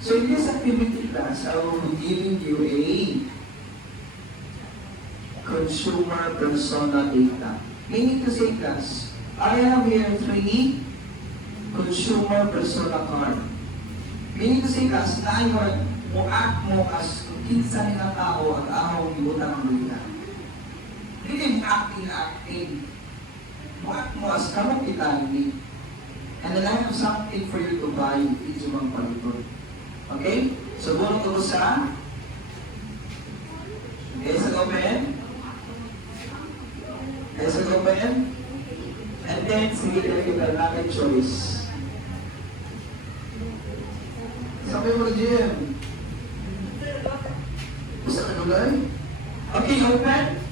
So in this activity class, I will be giving you a consumer persona data. Meaning to say, class, I have here 3 consumer persona card. Meaning to say, class, na yun, mo-act mo as kinsa nilang tao ang ahong ibutang ang data. Hindi mo acting. Mo-act mo as kamong kitani. And then I have something for you to buy each mga paliton. Okay? So, buong ito sa open. Open. And then, sige na kita natin choice. Sabi mo na, Jim. Gusto ka nulay? Okay, open.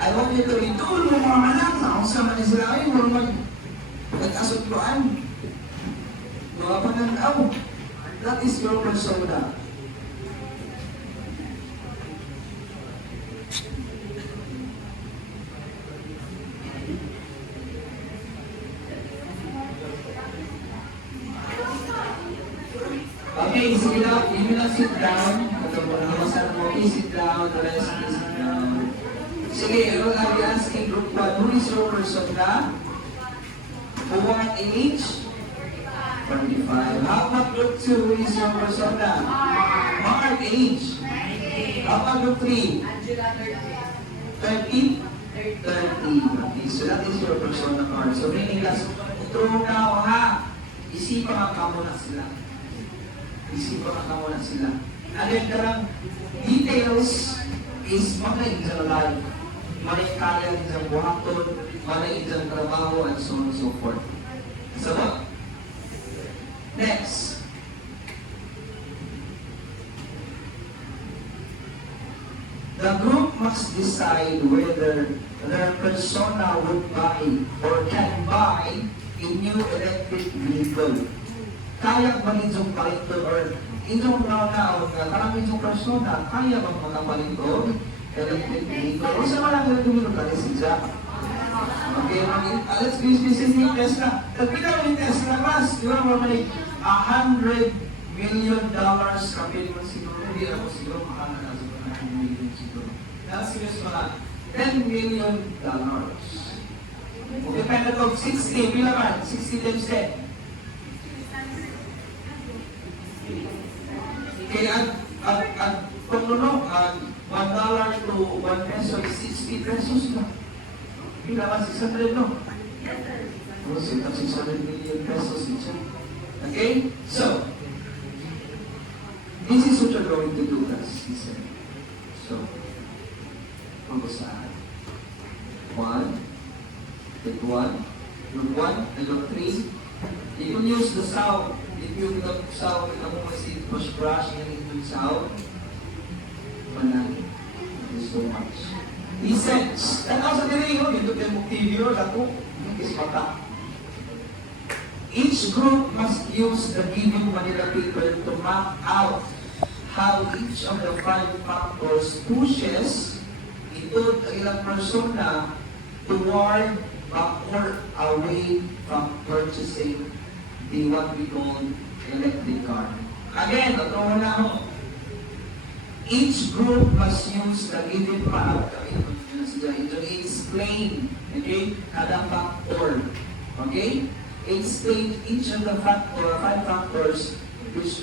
I want you to read all mga anak na kung saan man sila ay nag-asutluan. Mga pananaw. That is your persona. Okay, sige lang. You will not sit down. Okay, sit down. The rest is sit down. Sige, I'll be asking group 1, who is your persona? For what age? 45. How about group 2, who is your persona? Mark, age? How about group 3? 30? 30. Okay, so that is your persona card. So meaning class, true now ha, isipan ka muna sila. And then karang details is mga sa life. Manay kaya din sa buhaton, manay din sa trabaho, and so on and so forth. So what? Next. The group must decide whether their persona would buy or can buy a new electric vehicle. Kaya ba ninyong paliton or inyong naon karami yung persona, kaya ba magkapaliton electric vehicle? O sa mga nagagawin ka rin siya? Okay, let's be specific. Tesla. Nagpita mo yung Tesla mas. Di ba mga $100 million kapit mo siguro. Hindi ako siguro makakala sa $100 million siguro. That's serious mga $10 million. Okay, pwede ito 60. Pila ka? 60 times 10. Kaya kung ano, $1 to $1 is 60 pesos na. Pila ka 600 no? O, 600 million pesos each. Okay? So, this is what you're going to do, guys. So, pag-usahan. 1, take 1, group 1, and group 3. You can use the sound. If you look sound, ito mo kasi brush, yan yung sound. Thank you so much. He said, tanaw sa diri yun, ito yung TV yun, ako, yung kismata. Each group must use the given Manila paper to map out how each of the 5 factors pushes ito ang ilang persona toward or away from purchasing the what we call electric car. Again, ito na ako. Each group must use the given map. Ito explain, okay, kada factor. Okay? Explain each of the 5 factors which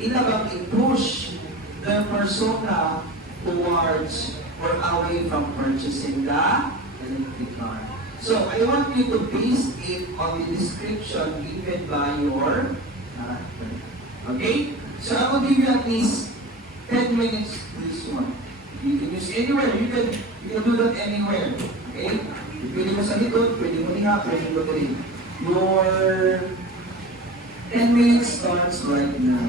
ilabang i-push the persona towards or away from purchasing the electric car. So, I want you to base it on the description given by your character. Okay? So, I will give you at least 10 minutes to this one. You can use anywhere. You can do that anywhere. Okay? Pwede mo sa likod, pwede mo niya, pwede mo rin. Your 10 minutes starts right now.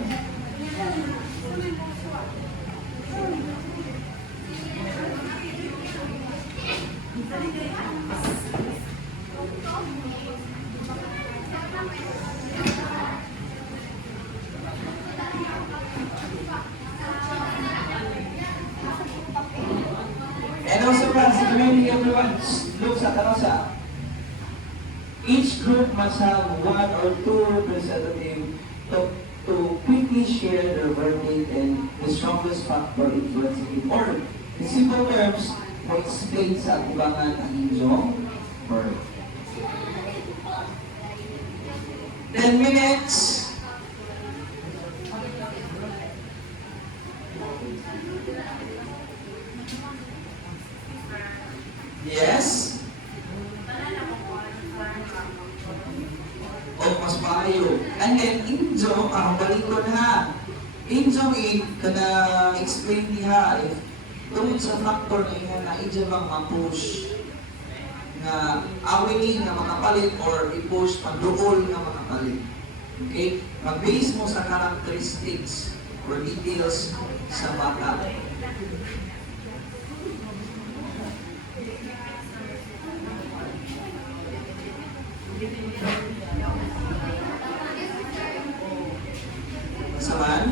And also, friends, remaining everyone, look sa Tanosa. Each group must have one or two representatives to quickly share their verdict and the strongest factor influencing it. Or, in simple terms, mo-explain sa atibangan ang inyong word. 10 minutes. Yes? O mas maayo. And then, injo, baliton ha. Injo, kada explain niya, tungkol sa factor na iyan na injo bang ma-push na awini nga makapalit or i-push pagduol nga makapalit. Okay? Mag-base mo sa characteristics or details sa bata. Saman?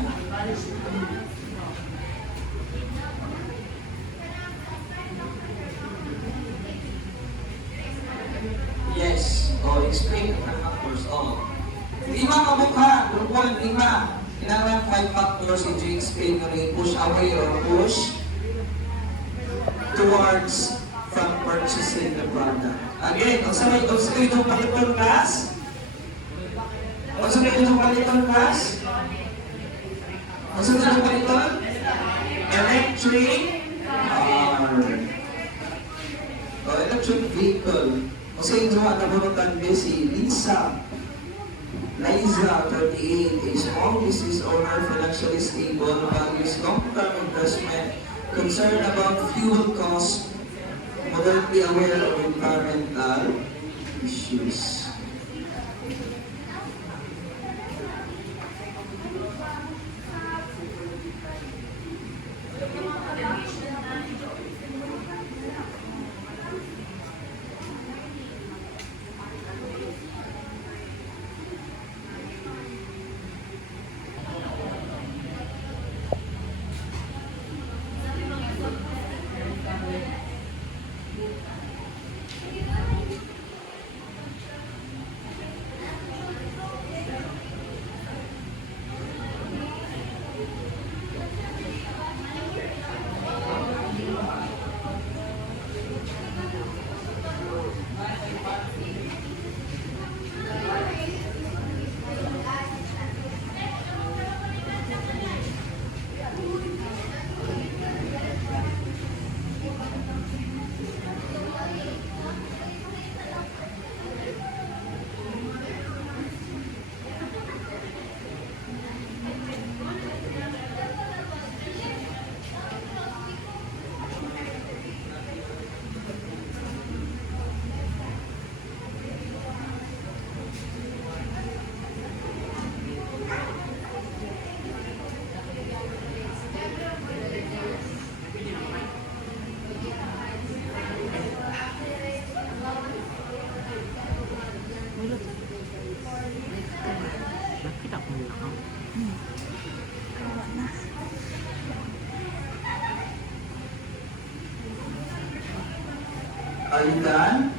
Yes. Explain the factors. Lima kabukha. Group 1, 5. Kailangan 5 factors if you explain kung push away or push towards from purchasing the product. Again, kung saan itong paliton class? Kung saan itong paliton class? Kung saan itong paliton? Electric car. Electric vehicle. Kung saan itong nabulutan si Liza, 38, a small business owner, financially stable, values long-term investment, concerned about fuel costs, moderately aware of environmental issues. Are you done?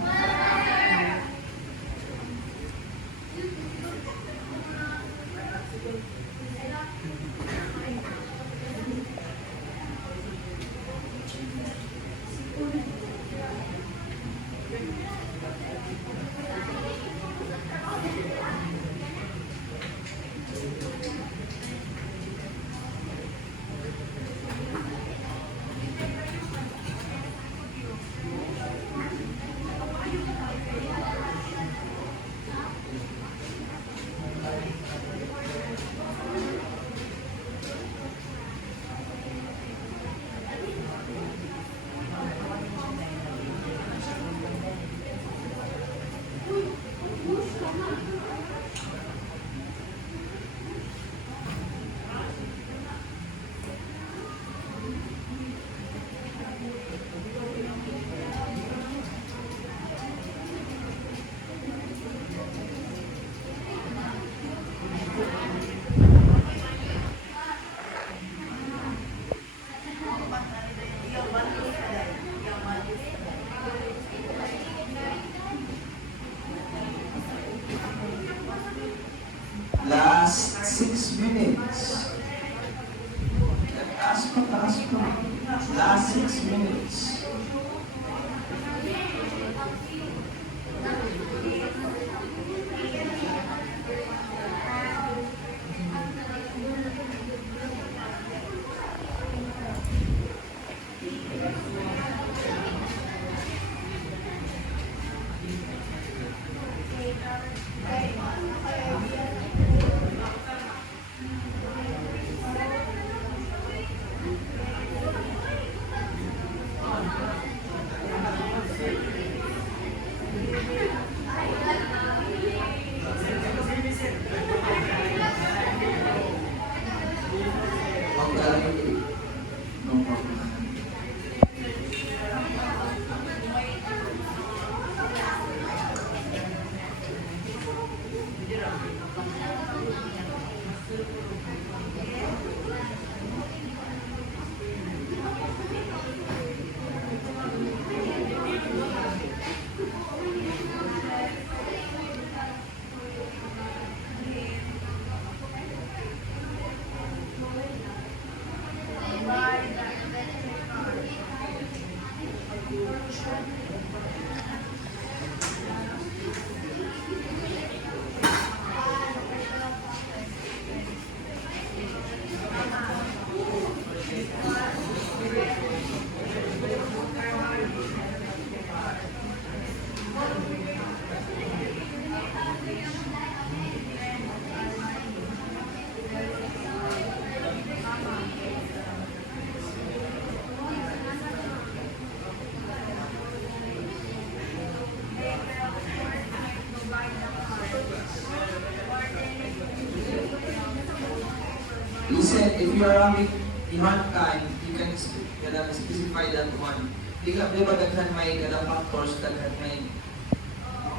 if you are having a hard time, you can specify that one. Di ba daghan may factors, daghan may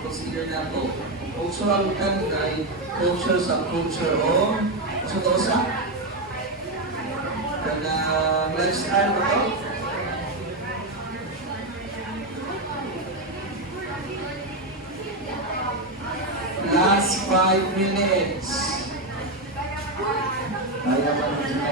consider na to. Cultural kanday, culture sa culture o so to sa lifestyle ba to? Last 5 minutes. Kaya ba natin na?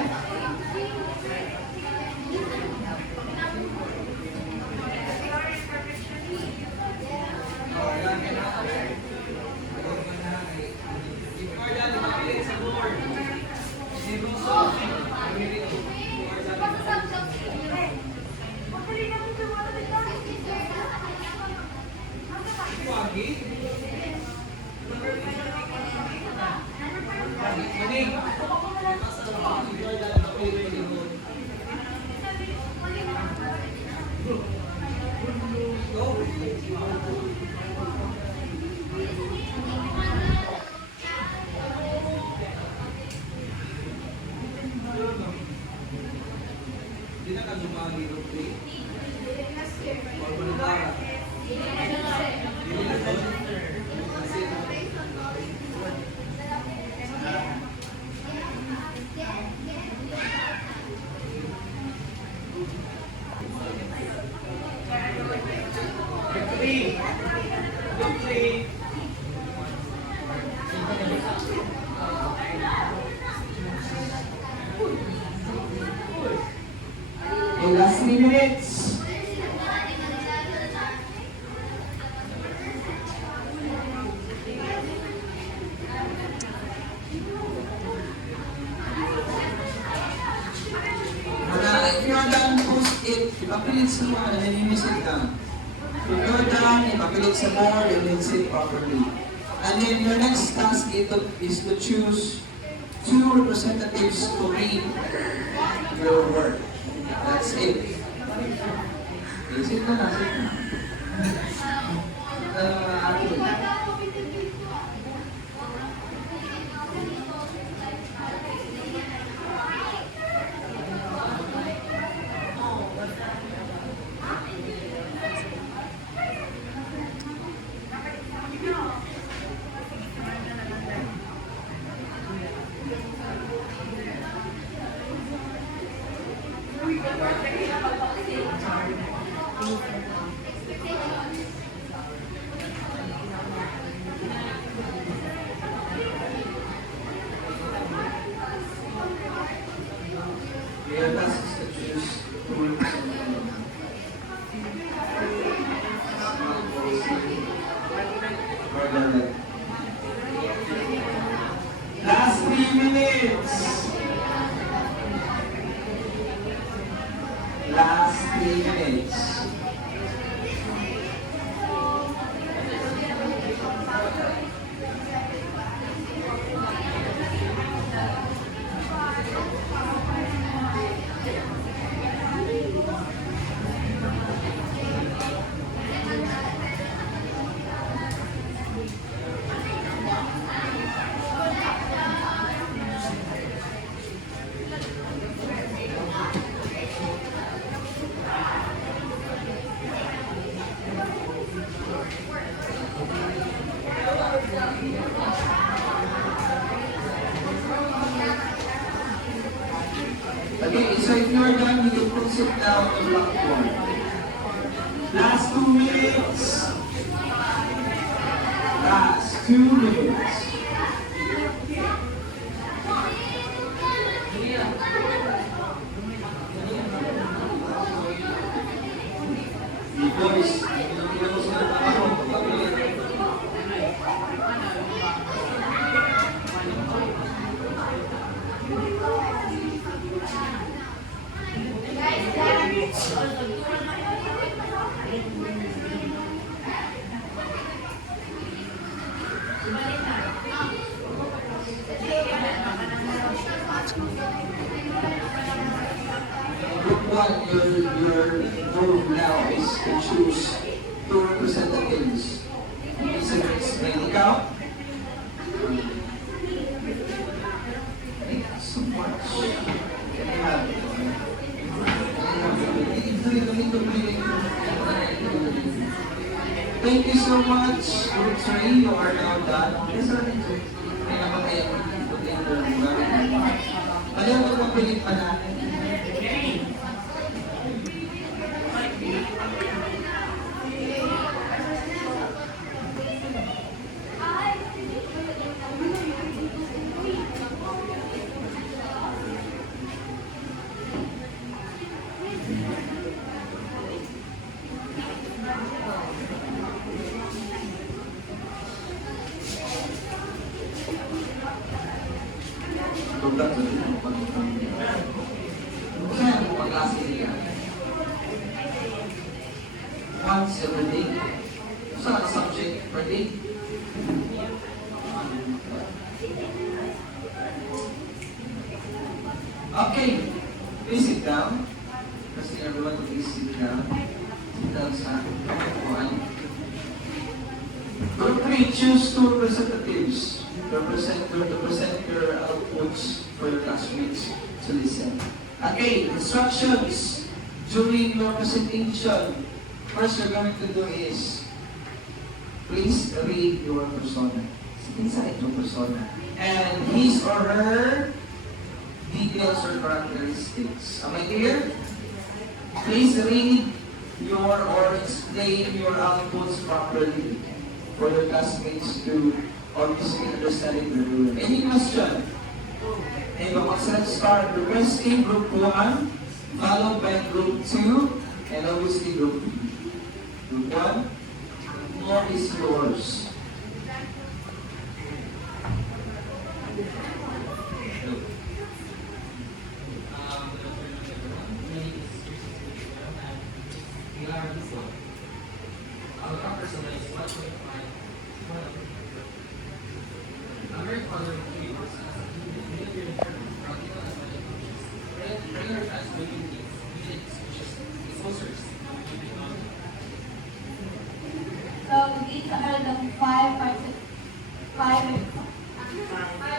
Okay, last 3 minutes. If you're done, post it. Ipapilit sa mga and then you miss it down. If you're done, ipapilit sa board and then sit properly. And then your next task is to choose 2 representatives to read your work. That's it. Sit na na, sit na. Your task is to choose 2 representatives. Last 3 minutes. Last 3 minutes. Okay, so if you're done, you can put it down on the blackboard. Last 2 minutes. Last 2 minutes. Boys, your move now is to choose 2 representatives. Explain ikaw. Thank you so much. Thank you so much, Group 3. You are now done. Yes, sir. May namatay ako dito din. Ano yung magpapilit pa natin? Once every day. Sa subject per day. Okay, please sit down. Kasi everyone please sit down. Sit down sa upuan. Group 3, choose 2 representatives to present your outputs for your classmates to listen. Okay, instructions during your presentation. First you're going to do is, please read your persona. Inside your persona. And his or her details or characteristics. Am I clear? Please read your or explain your outputs properly for your classmates to obviously understand it very well. Any question? And let's start requesting group 1, followed by group 2, and obviously group 3. Group 1, more is yours. So these are the five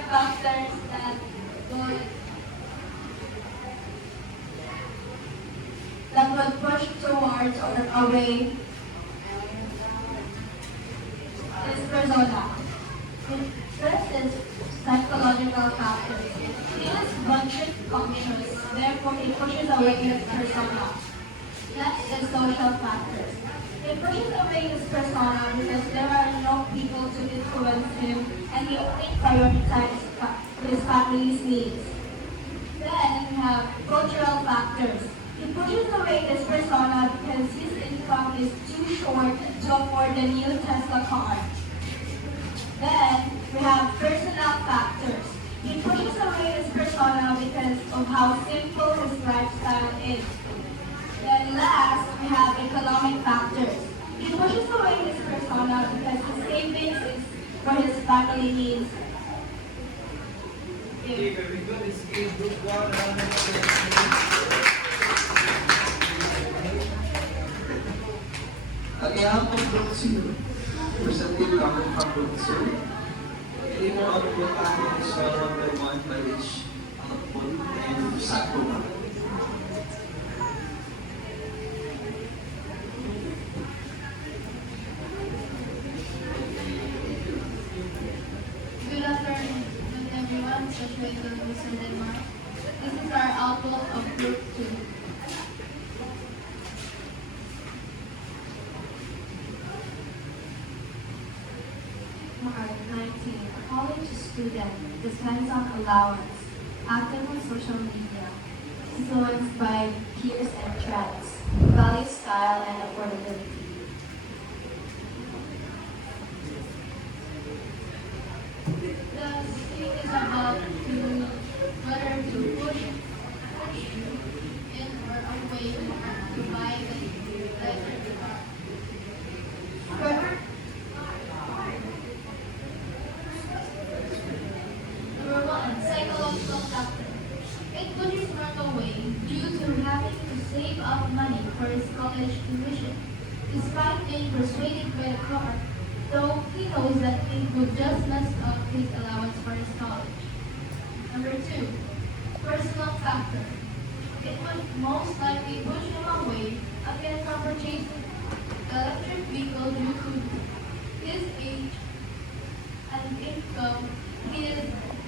factors that would push towards or away this persona. First is psychological factors. These budget conscious, therefore it pushes away this persona. Next is social factors. It pushes away his persona because there are no people to influence him and he only prioritizes his family's needs. Then we have cultural factors. It pushes away his persona because his income is too short to afford the new Tesla car. Then we have personal factors. It pushes away his persona because of how simple his lifestyle is. Then last, we have economic factors. It pushes away his persona because his savings is for his family needs. Okay, very good. Let's give group 1 a round of applause. Okay, ang group 2. Presented coming from group 2. Hindi mo ang group akin is 1 by 1 by each output and sakto na. Good afternoon, everyone, especially the Mr. Denmark. This is our outlook of Group 2. Mark 19. A college student depends on allowance, active on social media, influenced by peers and trends, values style and affordability. The thing is about whether to push in or away to buy the letter. Number 1, psychological factor. It pushes Mark away due to having to save up money for his college tuition, despite being persuaded by the car, though he knows that it would just mess up his allowance for his college. Number 2, personal factor. It would most likely push him away again from purchasing the electric vehicle due to his age and income. He is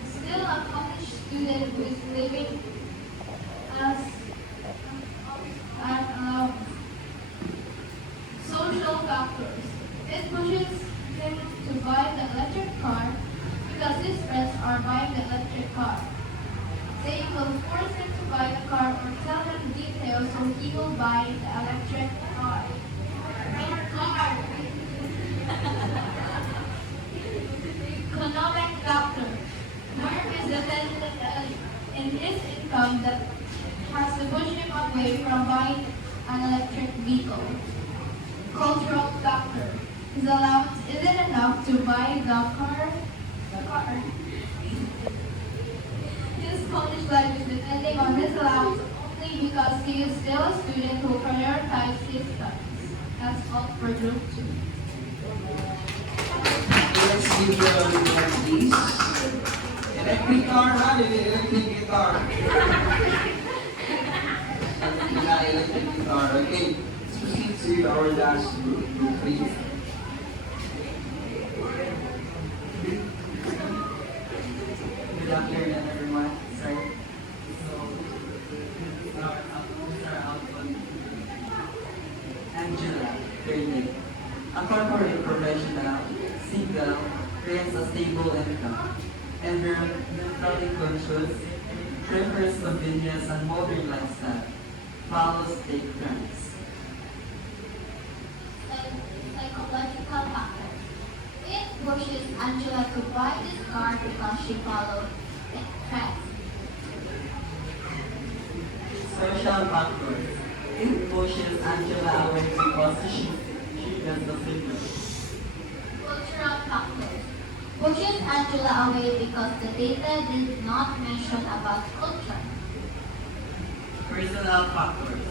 still a college student who is living as an social factors. It pushes him to buy the electric car because his friends are buying the electric car. They will force him to buy the car or tell him details so he will buy the electric car. Economic factor. Mark is dependent in his income that has to push him away from buying an electric vehicle. Cultural factor. His allowance isn't enough to buy the car. His college life is depending on his allowance only because he is still a student who prioritizes his studies. That's all for group 2. Let's give the reward, please. Electric car, ha? Electric guitar. Yeah, electric guitar. Okay, let's proceed to our last group, group 3. Good afternoon, everyone. Sorry. So, our output. Angela, 30. A corporate professional, single, earns a stable income, and mentally conscious, prefers convenience and modern lifestyle, follows take trends. Psychological factor. It pushes Angela to buy this car because she followed the trends. Social factors. It pushes Angela away because she does the single. Cultural factors. Pushes Angela away because the data did not mention about culture. Personal factors.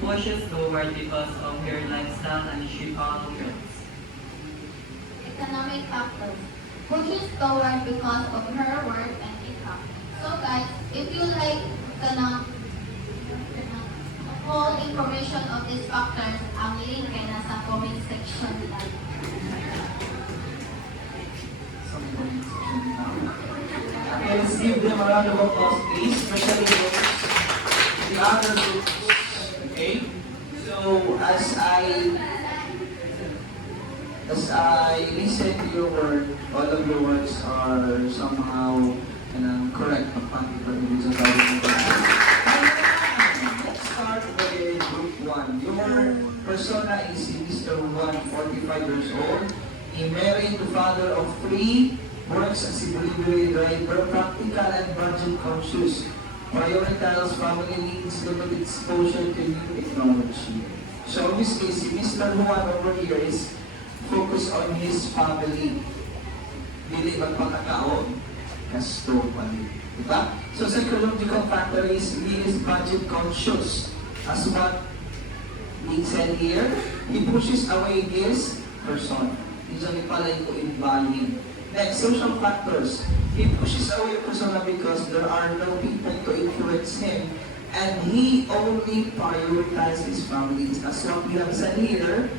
Pushes toward because of her lifestyle and she follows trends. Economic factors. Pushes toward because of her work and income. So guys, if you like the whole information of these factors, ang link ay nasa comment section lang. Okay, let's give them a round of applause, please. Especially those, the other groups. Okay? So, as I listen to your word, all of your words are somehow correct upon the reason why we Let's start with group 1. Your persona is Mr. Juan, 45 years old. He married the father of 3, works as a delivery driver, practical and budget conscious, prioritizes family needs, limited exposure to new technology. So obviously, si Mr. Juan over here is focused on his family. Dili magpakakaon, kasto pa rin. Diba? So psychological factor is he is budget conscious. As what being said here, he pushes away his person. Usually pala ito in value. Next, social factors. He pushes away a persona because there are no people to influence him and he only prioritizes his families. As what we have said here,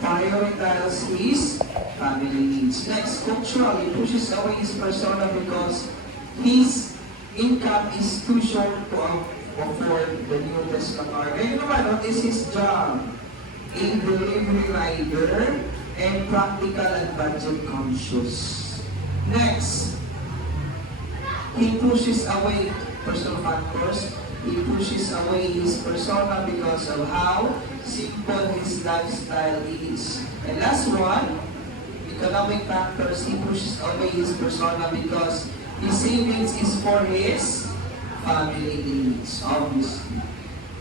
prioritizes his family needs. Next, cultural. He pushes away his persona because his income is too short to afford the new Tesla car. Ngayon naman, what is his job? A delivery rider and practical and budget conscious. Next, he pushes away personal factors. He pushes away his persona because of how simple his lifestyle is. And last one, economic factors. He pushes away his persona because his savings is for his family needs, obviously.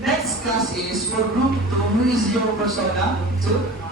Next class is for group 2. Who is your persona? 2?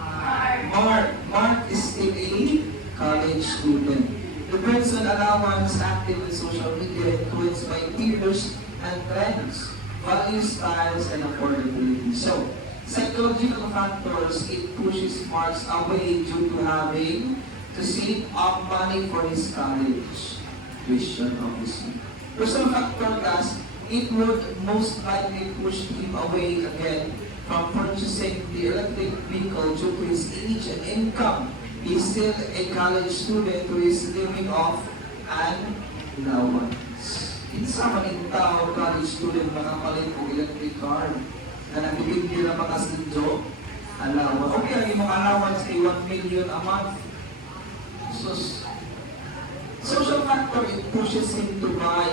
Mark. Mark is still a college student. Depends on allowance, active in social media, influenced by peers and trends, values, styles, and affordability. So, psychological factors, it pushes Marks away due to having to save up money for his college tuition, obviously. Personal factor class, it would most likely push him away again from purchasing the electric vehicle due to his age and income. He is still a college student who is living off an allowance. Kinsa man yung tao, college student, makapalit o electric car na nagbibigay na makasidyo, allowance. Okay, ang imong allowance kay 1 million a month. Social factor, it pushes him to buy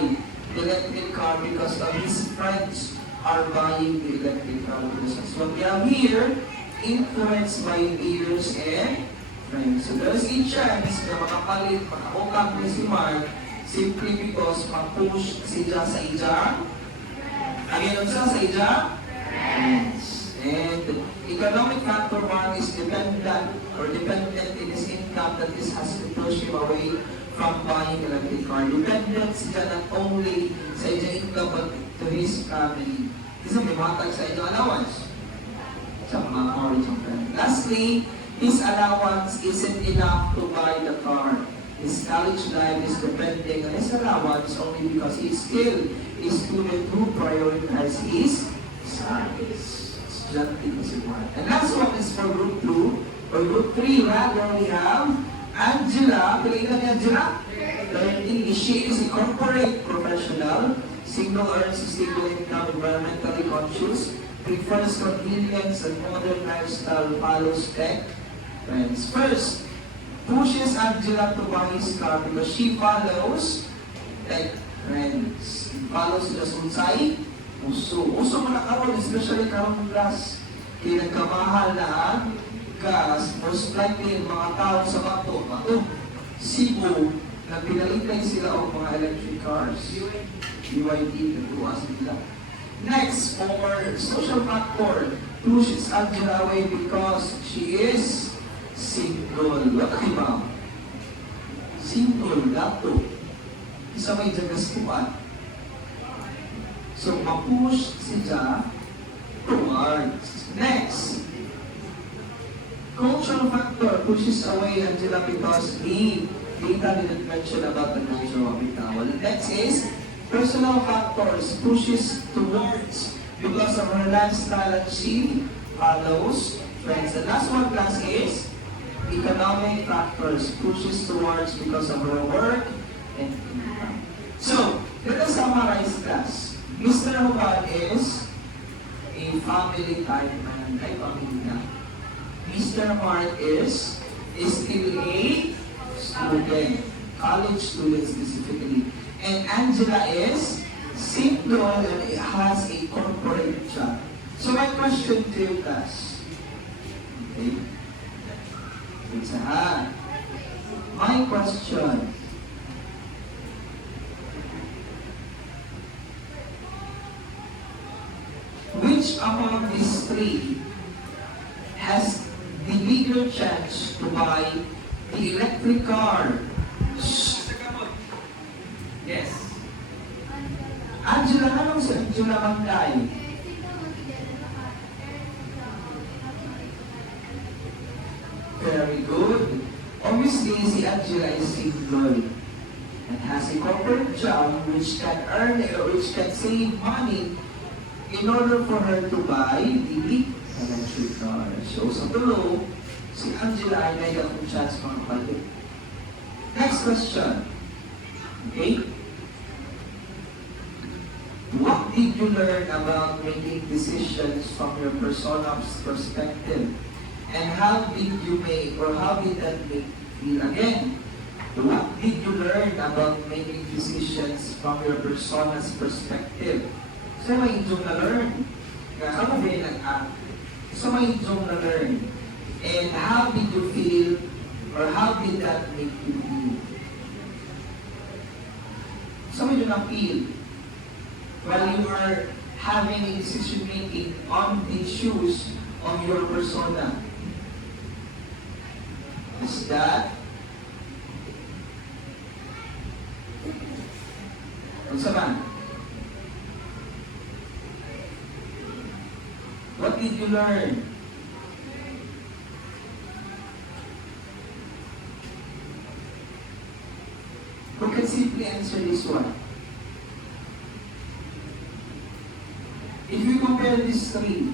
the electric car because of his friends are buying the electric car. So we are here, influenced by peers and friends. So there's a chance na makapalit, makaukap ni si Mark simply because ma-push siya sa ija. Again, sa ija? Friends. And economic factor 1 is dependent in his income that this has to push him away from buying electric car. Dependent siya not only sa ija income but to his family. Isa may matag sa ija allowance. Sa mga college of friends. Lastly, his allowance isn't enough to buy the car. His college life is depending on his allowance only because he is still a student who prioritizes his studies. And last one is for group 2. For group 3, rather, we have Angela. Pilihan ni Angela? 13. She is a corporate professional, single earns a stable income, environmentally conscious, prefers convenience and modern lifestyle, follows tech trends. First, pushes Angela to buy his car because she follows tech trends. Follows the sunsay, uso. Uso mo na karon, especially karong gas. Kaya nagkamahal na ang gas, most likely mga tao sa Bato, Cebu, na pinalitay sila o mga electric cars. BYD, nagbuwas nila. Next, for social factor, pushes Angela away because she is single. What ba? Single, dato. Isa may jagastuan. So, ma-push siya towards. Next, cultural factor pushes away Angela because he data didn't mention about the culture of Bitawa. Next is personal factors pushes towards because of her lifestyle and she follows friends. The last one, class, is economic factors pushes towards because of her work and income. So, let us summarize, class. Mr. Hubad is a family type man. Ay, pamilya. Mr. Mark is still a student, college student specifically. And Angela is single and has a corporate job. So my question to you, class. Okay. It's my question. Which among these three has the bigger chance to buy the electric car? Yes. Angela, anong si Angela Manday? Very good. Obviously, si Angela is single and has a corporate job which can earn or which can save money in order for her to buy the electric car. So, sa tulo, si Angela ay may akong chance makapalit. Next question. Okay? What did you learn about making decisions from your persona's perspective? And how did you make, or how did that make you feel? Again, what did you learn about making decisions from your persona's perspective? So may inyong na-learn. Kaya ba nag-act? So may inyong na-learn. And how did you feel, or how did that make you feel? So may inyong na-feel while you are having a decision making on the shoes of your persona. Is that what's the man? What did you learn? Who can simply answer this one? If you compare these three,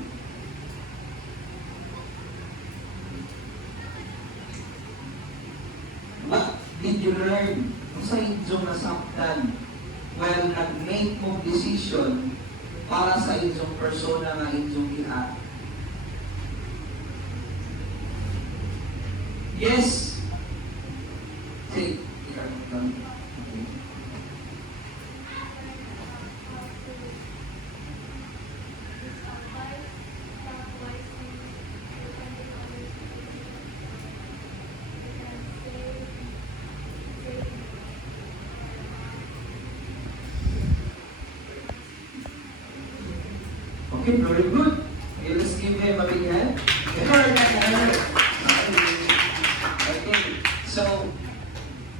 did you learn? Kung sa inyong nasaktan, well, nag-make mong decision para sa inyong persona nga inyong ihat. Yes. Say, okay. Okay, very good. Okay, let's give him a big hand. Okay, so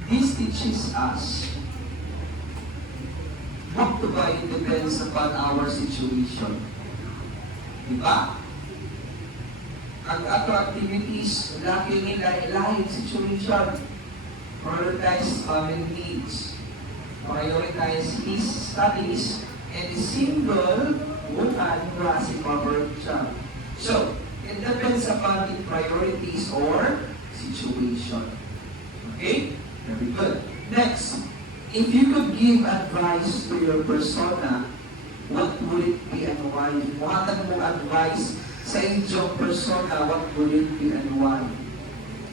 this teaches us what to buy depends upon our situation. Diba? Ang ato activities, laki nila ilahin situation. Prioritize family needs. Prioritize his studies and single woman who has a covered job. So, it depends upon the priorities or situation. Okay? Very good. Next, if you could give advice to your persona, what would it be and why? Muhatag mo advice sa inyong persona, what would it be and why?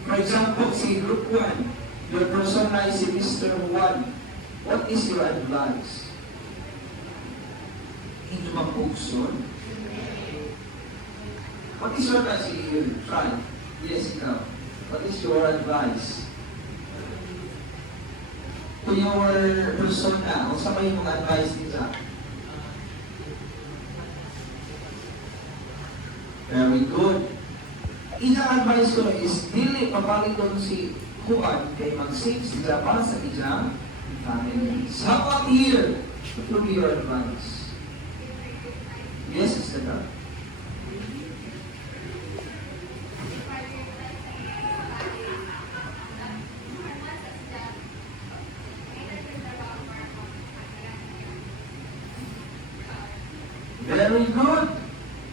For example, si Group 1, your persona is si Mr. 1. What is your advice? Hindi mapugson. What is your advice? Try. Yes, ikaw. What is your advice? To your persona, o sa may mga advice nila? Very good. Isang advice ko is, dili papalit doon si Juan kay mag-save sila para sa isang family. So how about here? What will be your advice? Yes, Sister God. Very good.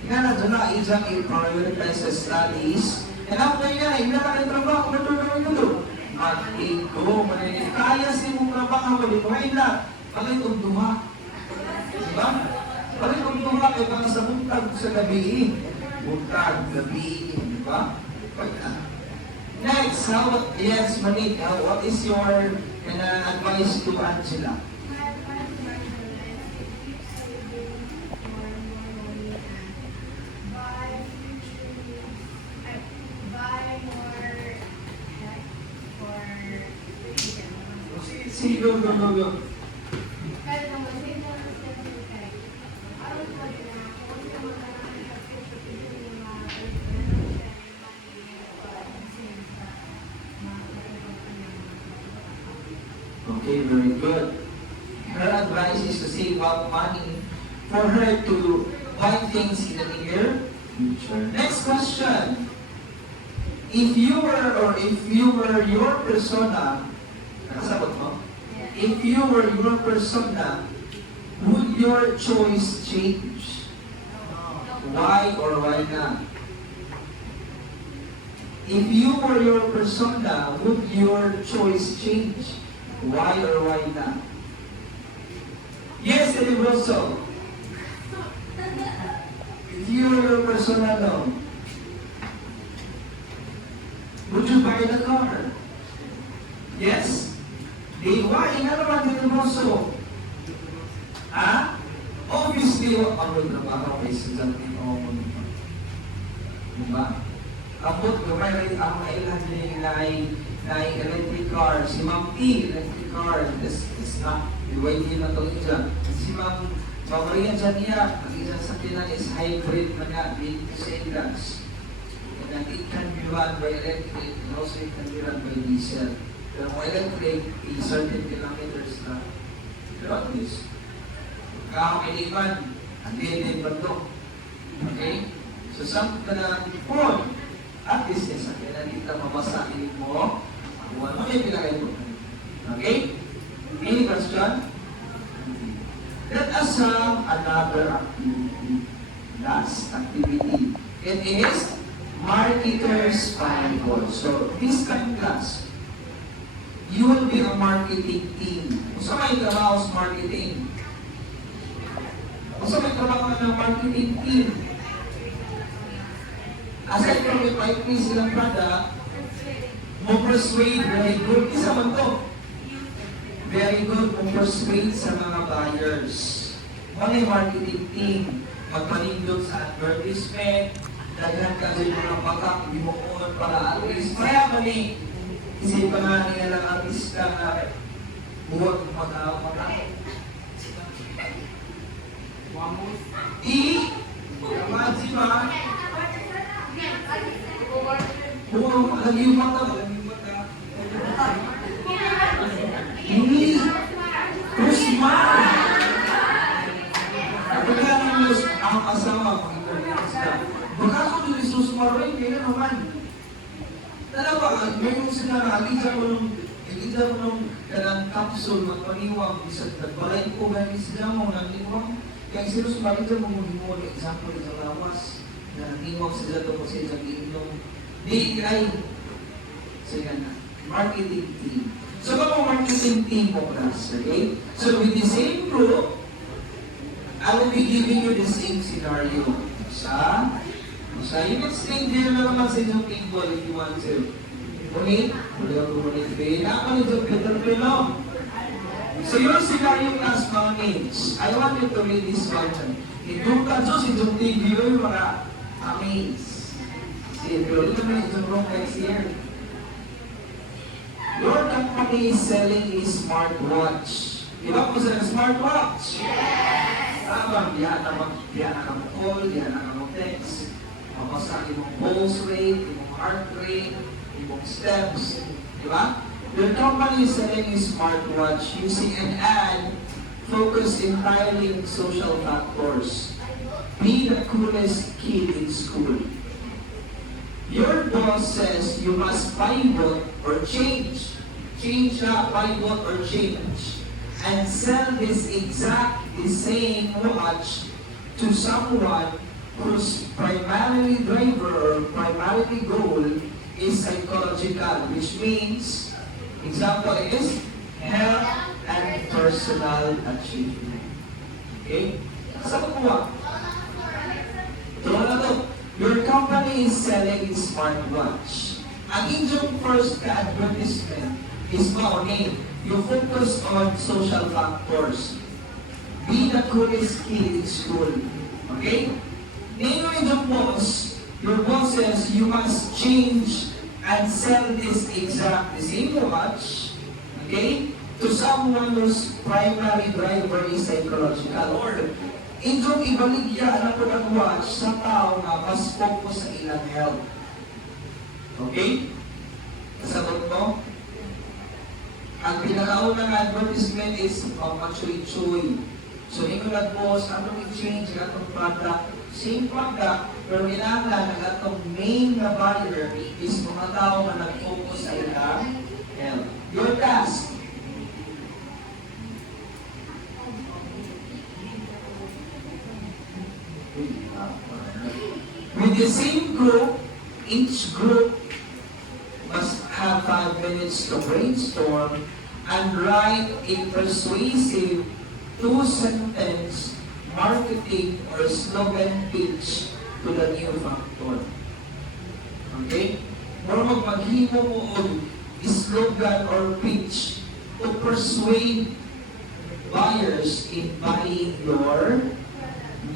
Nga na dyan na isang i-prioritize sa studies. And after yan, hindi na kayo trabaho, matulungan nyo doon. Mag-ego, maninig. Kaya si mong trabaho, hindi mo kaila. Bakit kung duha? Diba? Bakit kung duha kayo baka sa buntag sa gabi? Buntag, gabi, diba? Next, yes, Manik, what is your advice to Angela? See, go. Okay, very good. Her advice is to save up money for her to buy things in the near future. Next question. If you were your persona, nakasabot mo? If you were your persona, would your choice change? Why or why not? If you were your persona, would your choice change? Why or why not? Yes, Eliboso. If you were your persona, no. Would you buy the car? Yes? Di, why? Nga naman, Eliboso. Ha? Obviously, ang trabaho kay estudyante o diba? Abot gamay ang ilan na electric car. Si Ma'am P, electric car. This na, iway na ito dyan. Si Ma'am Maria dyan niya, ang isang sakinan is hybrid na nga, being the same gas. And it can be run by electric, and also it can be run by diesel. Pero kung electric, certain kilometers na. Pero at least, kakakiliman, ang din ba ito? Okay? So, saan ka na phone? At least, sa kaya dito mabasahin mo, kung ano yung pinagay mo. Okay? Any question? Let us have another activity. Last activity. It is Marketer's Bible. So, this kind of class, you will be a marketing team. Kung sa may trabaho sa marketing, kung sa may trabaho ng marketing team, aside from the 5 silang product, mo persuade, very good. Isa man to. Very good mo persuade sa mga buyers. Mga marketing team, magpanindot sa advertisement, daghan ka sa mga bakak, limuon para at least, kaya ba ni, isipan nga nila ng artista na buwag mata. Imagine ba? Buwag haliw mata. Hindi. Christmas! Kaya ang asawa ko, baka ko din isusumaro rin, kaya naman. Dalawa, mayroon sila na alisa mo nung kanang capsule, magpaniwag, isang nagbalay ko, ganyan sila mo, naniwag. Kaya sila sumalit mo mo, example, sa lawas, na naniwag sila ito kasi sa inyong DI. So yan na, marketing team. So kung marketing team mo, class, okay? So with the same group, I will be giving you the same scenario. You can stay there na naman sa inyong table if you want to. Ulit? Ulit ako ulit. Ako nito, Peter Pino. So your scenario class manage. I want you to read this one. Itong kadyo sa inyong TV, yung mga amaze. See, pero ito na itong wrong next year. Your company is selling a smartwatch. Di ba po sa smartwatch? Yes! Tama, diyan na call, diyan na text. Mapasa imong pulse rate, imong heart rate, imong steps. Di ba? Your company is selling a smartwatch using an ad focused entirely on social factors. Be the coolest kid in school. Your boss says you must pivot or change. Change na, pivot or change. And sell this the same watch to someone whose primarily driver or primarily goal is psychological, which means, example is, health and personal achievement. Okay? Saan ko your company is selling a smartwatch. Ang inyong first ka-advertisement is mauni. You focus on social factors. Be the coolest kid in school. Okay? Ngayon yung boss, your boss says you must change and sell this the same watch, okay, to someone whose primary driver is psychological. Or, inyong ibaligya na po ng watch sa tao na mas focus sa ilang health. Okay? Kasagot mo? Ang pinakaunang advertisement is Machoy-Choy. So, ikaw nag-boss, anong i-change ang atong product? Same product, pero kailangan ang atong main na buyer is mga tao na nag-focus sa ilang health. Your task. With the same group, each group must have 5 minutes to brainstorm and write a persuasive 2-sentence marketing or slogan pitch to the new factor. Okay? Pero maghimo mo og slogan or pitch to persuade buyers in buying your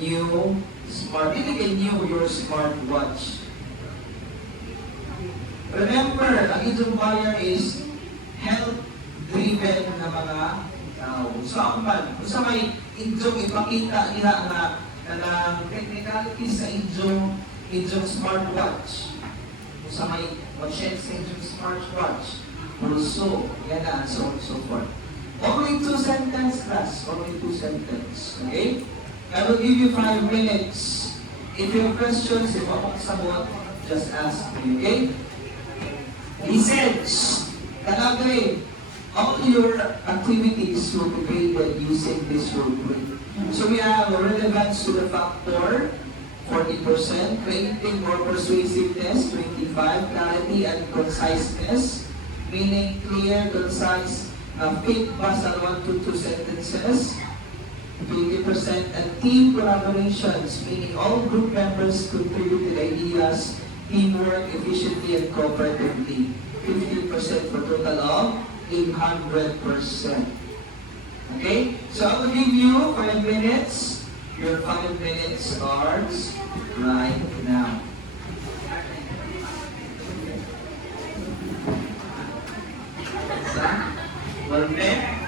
new your smartwatch. Remember, ang inyong buyer is health-driven na mga tao. So, ako man, kung sa may inyong ipakita niya na ng technicalities sa inyong smartwatch. Kung sa may mag-check sa inyong smartwatch. Also, yan na, so on and so forth. Only 2 sentence class. Only 2 sentence. Okay? I will give you 5 minutes. If you have questions, if ako sabot, just ask me. Okay? He says, talagay, all your activities will be graded using this rubric. So we have relevance to the factor, 40%, creating more persuasiveness, 25%, clarity and conciseness, meaning clear, concise, fit basal 1 to 2 sentences. 20% and team collaborations, meaning all group members contributed ideas, teamwork efficiently and cooperatively. 50% for total of 100%. Okay? So I will give you 5 minutes. Your 5 minutes starts right now. Isa, 1 minute.